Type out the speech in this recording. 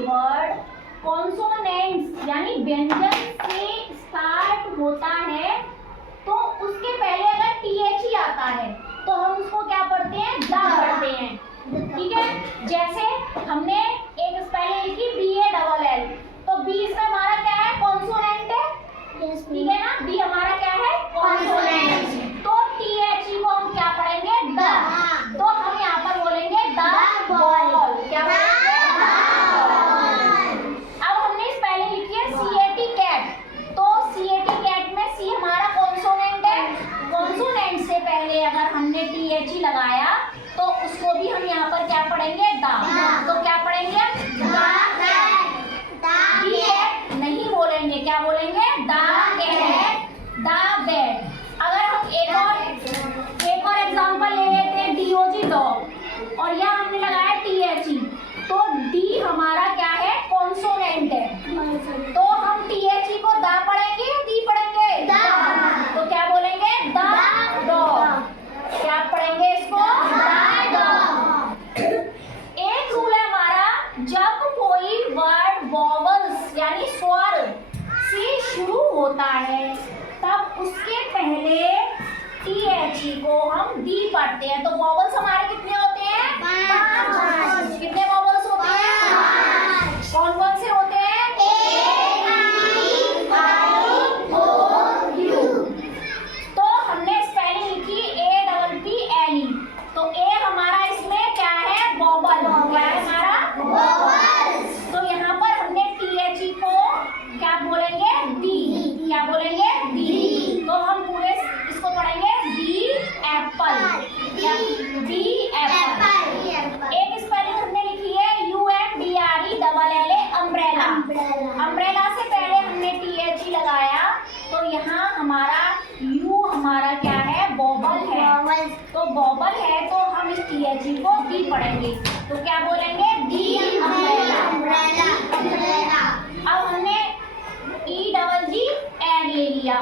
Word consonants यानी व्यंजन से स्टार्ट होता है तो उसके पहले अगर टीएच ही आता है तो हम उसको क्या पढ़ते हैं, दा पढ़ते हैं। ठीक है, जैसे हमने एक स्पेलिंग लिखी BALL, तो बी इसमें हमारा क्या है, कॉन्सोनेंट है। ठीक है ना, बी हमारा क्या है, कॉन्सोनेंट। तो टीएच को हम क्या पढ़ेंगे, द। तो हम यहाँ पर बोलेंगे द बॉल। क्या बोलेंगे, अब हमने स्पेलिंग लिखी है CAT कैट, तो CAT कैट में सी हमारा कॉन्सोनेंट है। कॉन्सोनेंट से पहले अगर हमने TH लगाया तो उसको भी हम यहाँ पर क्या पढ़ेंगे, दा। तो क्या पढ़ेंगे, नहीं बोलेंगे, क्या बोलेंगे, दा कैट, दा बैट। अगर हम एक और एग्जांपल ले लेते हैं, DOG डॉग, और यहाँ हमने लगाया THE, तो डी हमारा क्या है, कॉन्सोनेंट है। तो हम THE को दा पढ़ेंगे या दी पढ़ेंगे, दा। तो क्या बोलेंगे, दा डॉग। क्या पढ़ेंगे इसको, दा डॉग। एक रूल है हमारा, जब कोई वर्ड वॉवल्स यानी स्वर से शुरू होता है तब उसके पहले THE को हम दी पढ़ते हैं। तो वॉवल्स हमारे कितने होते हैं, 5। कितने वॉवल्स होते हैं, कौन कौन से होते हैं, तो हमने स्पेलिंग लिखी APPLE, तो ए हमारा इसमें क्या है, वॉवल। क्या है हमारा, तो यहाँ पर हमने THE को क्या बोलेंगे, दी। क्या बोलेंगे, दी। तो हम पूरे इसको पढ़ेंगे दी एप्पल। दी एप्पल। एक स्पेलिंग हमने लिखी है UMBRELLA अम्ब्रेला। अम्ब्रेला से पहले हमने THE लगाया तो यहाँ हमारा यू हमारा क्या है, वॉवल है। तो वॉवल है तो हम इस THE को दी पढ़ेंगे। तो क्या बोलेंगे, दी अम्ब्रेला। अब हमने EGG एन ले लिया।